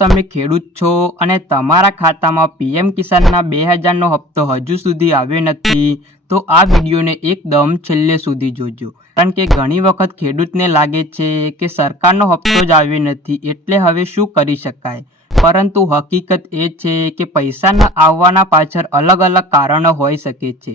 તમે ખેડૂત છો અને તમારા ખાતામાં પીએમ કિસાનના 2000નો હપ્તો હજુ સુધી આવ્યો નથી તો આ વિડીયોને એકદમ છેલ્લે સુધી જોજો, કારણ કે ઘણી વખત ખેડૂતને લાગે છે કે સરકારનો હપ્તો જ આવ્યો નથી એટલે હવે શું કરી શકાય, પરંતુ હકીકત એ છે કે પૈસાના આવવાના પાછળ અલગ અલગ કારણો હોઈ શકે છે।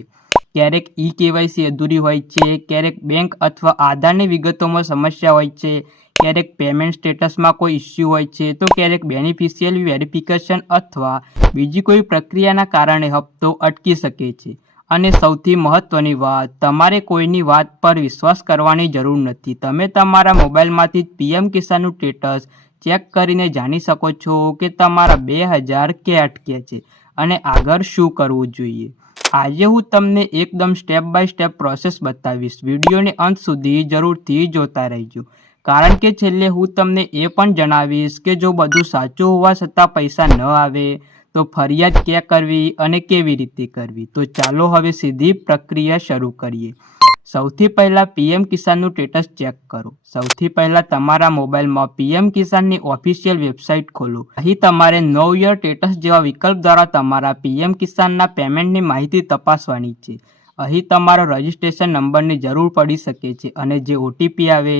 ક્યારેક કેવાયસી અધૂરી હોય છે, ક્યારેક બેંક અથવા આધારની વિગતોમાં સમસ્યા હોય છે, ક્યારેક પેમેન્ટ સ્ટેટસમાં કોઈ ઇસ્યુ હોય છે, તો ક્યારેક બેનિફિશિયરી વેરિફિકેશન અથવા બીજી કોઈ પ્રક્રિયાના કારણે હપ્તો અટકી શકે છે। અને સૌથી મહત્ત્વની વાત, તમારે કોઈની વાત પર વિશ્વાસ કરવાની જરૂર નથી। તમે તમારા મોબાઈલમાંથી જ પીએમ કિસાનનું સ્ટેટસ ચેક કરીને જાણી શકો છો કે તમારા 2000 ક્યાં અટક્યા છે અને આગળ શું કરવું જોઈએ। આજે હું તમને એકદમ સ્ટેપ બાય સ્ટેપ પ્રોસેસ બતાવીશ। વિડીયોને અંત સુધી જરૂરથી જોતા રહેજો, કારણ કે છેલ્લે હું તમને એ પણ જણાવીશ કે જો બધું સાચું હોવા છતાં પૈસા ન આવે તો ફરિયાદ ક્યાં કરવી અને કેવી રીતે કરવી। તો ચાલો હવે સીધી પ્રક્રિયા શરૂ કરીએ। સૌથી પહેલાં પીએમ કિસાનનું સ્ટેટસ ચેક કરો। સૌથી પહેલાં તમારા મોબાઈલમાં પીએમ કિસાનની ઓફિશિયલ વેબસાઇટ ખોલો। અહીં તમારે નો યોર સ્ટેટસ જેવા વિકલ્પ દ્વારા તમારા પીએમ કિસાનના પેમેન્ટની માહિતી તપાસવાની છે। અહીં તમારો રજિસ્ટ્રેશન નંબરની જરૂર પડી શકે છે અને જે ઓટીપી આવે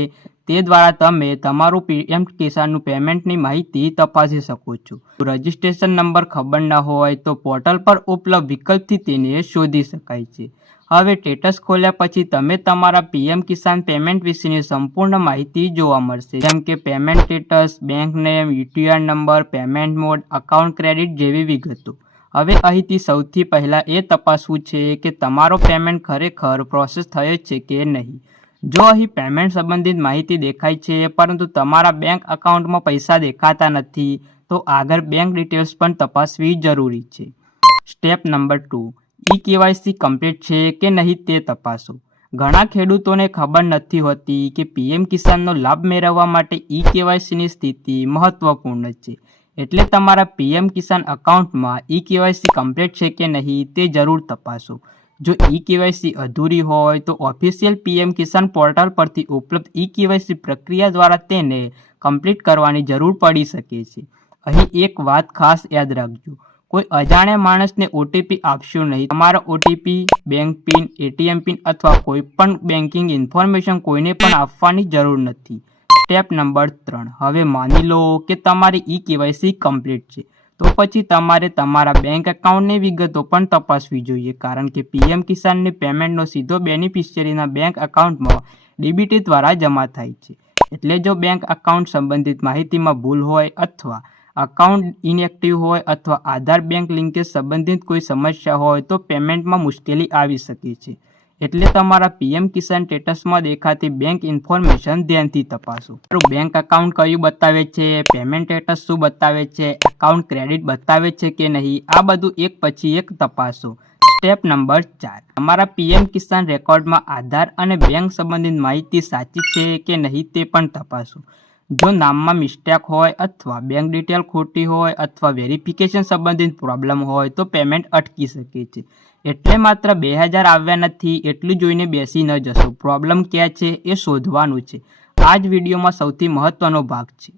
તે દ્વારા તમે તમારું પીએમ કિસાનનું પેમેન્ટની માહિતી તપાસી શકો છો। રજિસ્ટ્રેશન નંબર ખબર ન હોય તો પોર્ટલ પર ઉપલબ્ધ વિકલ્પથી તેને શોધી શકાય છે। હવે સ્ટેટસ ખોલ્યા પછી તમે તમારા પીએમ કિસાન પેમેન્ટ વિશેની સંપૂર્ણ માહિતી જોવા મળશે, જેમ કે payment status, bank name, UTR number, payment mode, account credit જેવી વિગતો। હવે અહીંથી સૌથી પહેલાં એ તપાસવું છે કે તમારો પેમેન્ટ ખરેખર પ્રોસેસ થયો છે કે નહીં। જો અહીં પેમેન્ટ સંબંધિત માહિતી દેખાય છે પરંતુ તમારા બેંક એકાઉન્ટમાં પૈસા દેખાતા નથી તો આગળ બેંક ડિટેલ્સ પણ તપાસવી જરૂરી છે। સ્ટેપ નંબર 2, કેવાયસી કમ્પ્લીટ છે કે નહીં તે તપાસો। ઘણા ખેડૂતોને ખબર નથી હોતી કે પીએમ કિસાનનો લાભ મેળવવા માટે કેવાયસીની સ્થિતિ મહત્વપૂર્ણ છે, એટલે તમારા પીએમ કિસાન એકાઉન્ટમાં કેવાયસી કમ્પ્લીટ છે કે નહીં તે જરૂર તપાસો। જો કેવાયસી અધૂરી હોય તો ઓફિશિયલ પીએમ કિસાન પોર્ટલ પરથી ઉપલબ્ધ કેવાયસી પ્રક્રિયા દ્વારા તેને કમ્પ્લીટ કરવાની જરૂર પડી શકે છે। અહીં એક વાત ખાસ યાદ રાખજો, કોઈ અજાણ્યા માણસને ઓટીપી આપશો નહીં। તમારો OTP, bank pin, ATM pin અથવા કોઈ પણ બેન્કિંગ ઇન્ફોર્મેશન કોઈને પણ આપવાની જરૂર નથી। સ્ટેપ નંબર 3, હવે માની લો કે તમારી કેવાયસી કમ્પ્લીટ છે તો પછી તમારે તમારા બેંક એકાઉન્ટની વિગતો પણ તપાસવી જોઈએ, કારણ કે પીએમ કિસાનની પેમેન્ટનો સીધો બેનિફિશિયરીના બેંક એકાઉન્ટમાં ડીબીટી દ્વારા જમા થાય છે। એટલે જો બેંક એકાઉન્ટ સંબંધિત માહિતીમાં ભૂલ હોય અથવા એકાઉન્ટ ઇનએક્ટિવ હોય અથવા આધાર બેંક લિંકેજ સંબંધિત કોઈ સમસ્યા હોય તો પેમેન્ટમાં મુશ્કેલી આવી શકે છે। એટલે તમારા પીએમ કિસાન સ્ટેટસમાં દેખાતી બેંક ઇન્ફોર્મેશન ધ્યાનથી તપાસો। તમારું બેંક એકાઉન્ટ કયું બતાવે છે, પેમેન્ટ સ્ટેટસ શું બતાવે છે, એકાઉન્ટ ક્રેડિટ બતાવે છે કે નહીં, આ બધું એક પછી એક તપાસો। સ્ટેપ નંબર 4, તમારા પીએમ કિસાન રેકોર્ડમાં આધાર અને બેંક સંબંધિત માહિતી સાચી છે કે નહીં તે પણ તપાસો। જો નામમાં મિસ્ટેક હોય અથવા બેંક ડિટેલ ખોટી હોય અથવા વેરિફિકેશન સંબંધિત પ્રોબ્લેમ હોય તો પેમેન્ટ અટકી શકે છે। એટલે માત્ર 2000 આવ્યા નથી એટલું જોઈને બેસી ન જશો, પ્રોબ્લેમ ક્યાં છે એ શોધવાનું છે। આ જ વિડીયોમાં સૌથી મહત્વનો ભાગ છે।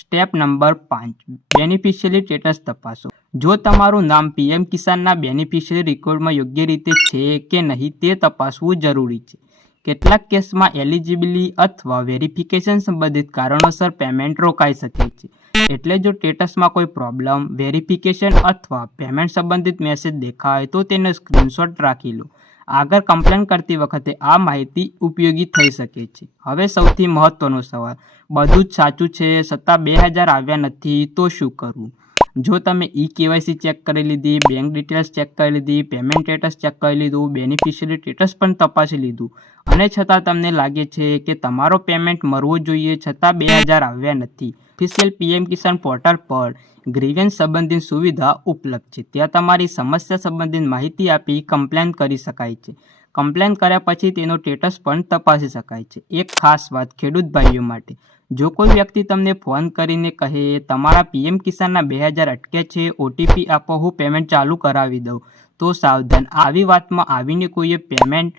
સ્ટેપ નંબર 5, બેનિફિશિયરી સ્ટેટસ તપાસો। જો તમારું નામ પીએમ કિસાનના બેનિફિશિયરી રેકોર્ડમાં યોગ્ય રીતે છે કે નહીં તે તપાસવું જરૂરી છે। કેટલાક કેસમાં એલિજિબિલિટી અથવા વેરિફિકેશન સંબંધિત કારણોસર પેમેન્ટ રોકાઈ શકે છે। એટલે જો સ્ટેટસમાં કોઈ પ્રોબ્લેમ, વેરિફિકેશન અથવા પેમેન્ટ સંબંધિત મેસેજ દેખાય તો તેનો સ્ક્રીનશોટ રાખી લો। આગળ કમ્પ્લેન કરતી વખતે આ માહિતી ઉપયોગી થઈ શકે છે। હવે સૌથી મહત્વનો સવાલ, બધું જ સાચું છે છતાં 2000 આવ્યા નથી તો શું કરવું? જો તમે કેવાયસી ચેક કરી લીધી, બેંક ડિટેલ્સ ચેક કરી લીધી, પેમેન્ટ સ્ટેટસ ચેક કરી લીધું, બેનિફિશિયરી સ્ટેટસ પણ તપાસી લીધું અને છતાં તમને લાગે છે કે તમારો પેમેન્ટ મળવું જોઈએ છતાં 2000 આવ્યા નથી, ઓફિશિયલ પીએમ કિસાન પોર્ટલ પર ગ્રીવન્સ સંબંધિત સુવિધા ઉપલબ્ધ છે। ત્યાં તમારી સમસ્યા સંબંધિત માહિતી આપી કમ્પ્લેન કરી શકાય છે। કમ્પ્લેન કર્યા પછી તેનો સ્ટેટસ પણ તપાસી શકાય છે। એક ખાસ વાત ખેડૂત ભાઈઓ માટે, જો કોઈ વ્યક્તિ તમને ફોન કરીને કહે તમારા પીએમ કિસાનના 2000 અટક્યા છે, ઓટીપી આપો, હું પેમેન્ટ ચાલુ કરાવી દઉં, તો સાવધાન, આવી વાતમાં આવીને કોઈએ પેમેન્ટ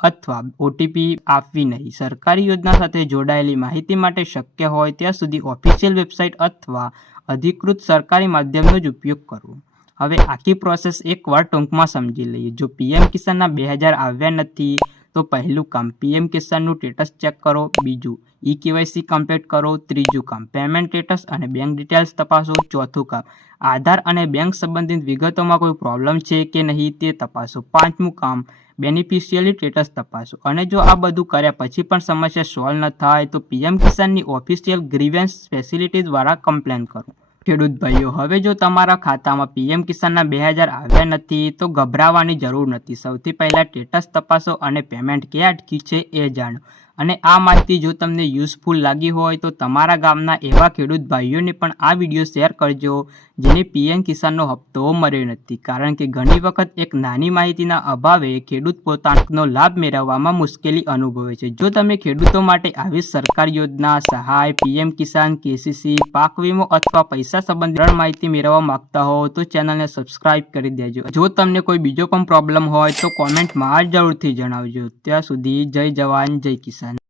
અથવા ઓટીપી આપવી નહીં. સરકારી યોજના સાથે જોડાયેલી માહિતી માટે શક્ય હોય ત્યાં સુધી ઓફિશિયલ વેબસાઇટ અથવા અધિકૃત સરકારી માધ્યમનો જ ઉપયોગ કરવો. હવે આખી પ્રોસેસ એકવાર ટૂંકમાં સમજી લઈએ. જો પીએમ કિસાનના 2000 આવ્યા નથી તો પહેલું કામ પીએમ કિસાનનું સ્ટેટસ ચેક કરો. બીજું ઈ-કેવાયસી કમ્પ્લીટ કરો. ત્રીજું કામ પેમેન્ટ સ્ટેટસ અને બેંક ડિટેલ્સ તપાસો. ચોથું કામ આધાર અને બેંક સંબંધિત વિગતોમાં કોઈ પ્રોબ્લેમ છે કે નહીં તે તપાસો. પાંચમું કામ બેનિફિશિયરી સ્ટેટસ તપાસો. અને જો આ બધું કર્યા પછી પણ સમસ્યા સોલ્વ ન થાય તો પીએમ કિસાનની ઓફિશિયલ ગ્રીવન્સ ફેસિલિટી દ્વારા કમ્પ્લેન કરો. ખેડૂત ભાઈઓ, હવે જો તમારા ખાતામાં પીએમ કિસાનના 2000 આવ્યા નથી તો ગભરાવાની જરૂર નથી. સૌથી પહેલાં સ્ટેટસ તપાસો અને પેમેન્ટ ક્યાં અટકી છે એ જાણો. અને આ માહિતી જો તમને યુઝફુલ લાગી હોય તો તમારા ગામના એવા ખેડૂત ભાઈઓને પણ આ વિડીયો શેર કરજો જેને પીએમ કિસાનનો હપ્તો મળ્યો નથી. કારણ કે ઘણી વખત એક નાની માહિતીના અભાવે ખેડૂત પોતાનો લાભ મેળવવામાં મુશ્કેલી અનુભવે છે. જો તમે ખેડૂતો માટે આવી સરકારી યોજના, સહાય, પીએમ કિસાન, કેસીસી, પાક વીમો અથવા પૈસા સંબંધિત માહિતી મેળવવા માંગતા હો તો ચેનલને સબસ્ક્રાઇબ કરી દેજો. જો તમને કોઈ બીજો પણ પ્રોબ્લેમ હોય તો કોમેન્ટમાં જરૂરથી જણાવજો. ત્યાં સુધી જય જવાન જય કિસાન.